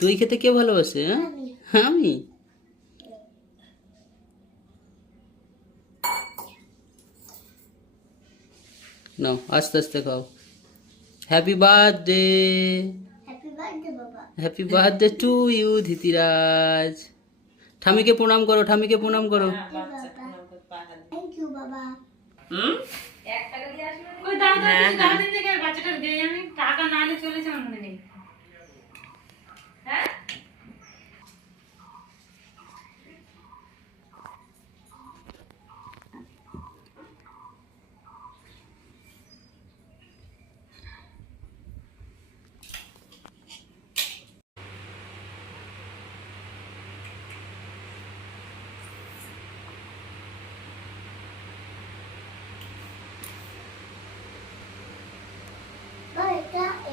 দই খেতে কে ভালোবাসে? হ্যাঁ, আমি। নাও আস্তে আস্তে খাও। Happy birthday. হ্যাপি বার্থডে বাবা। Happy birthday to you Dhitiraj. ঠামিকে প্রণাম করো, ঠামিকে প্রণাম করো। থ্যাংক ইউ বাবা। এক টাকা দিয়ে আসবে কই দাও দাও কিছু দাও দিন থেকে বাচ্চাটার দেই আমি টাকা না নিয়ে চলেছে আমার মনে নেই। হ্যাঁ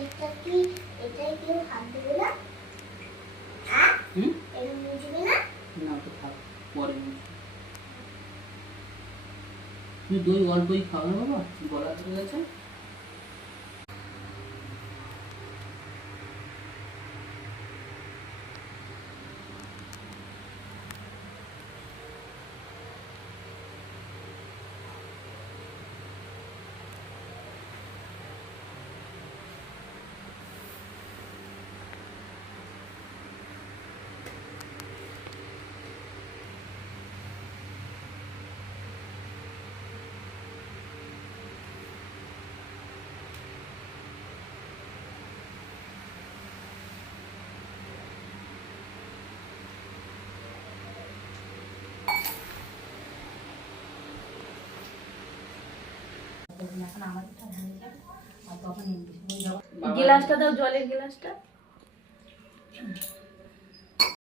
এটা কি এটাই কেউ হাত দেবে না? হ্যাঁ এরকম মুছবে না? না তো থাক, পরে তুমি দই অল্পই খাও না বাবা, গলা ধরে গেছে। গিলাসটা দাও, জলের গিলাসটা।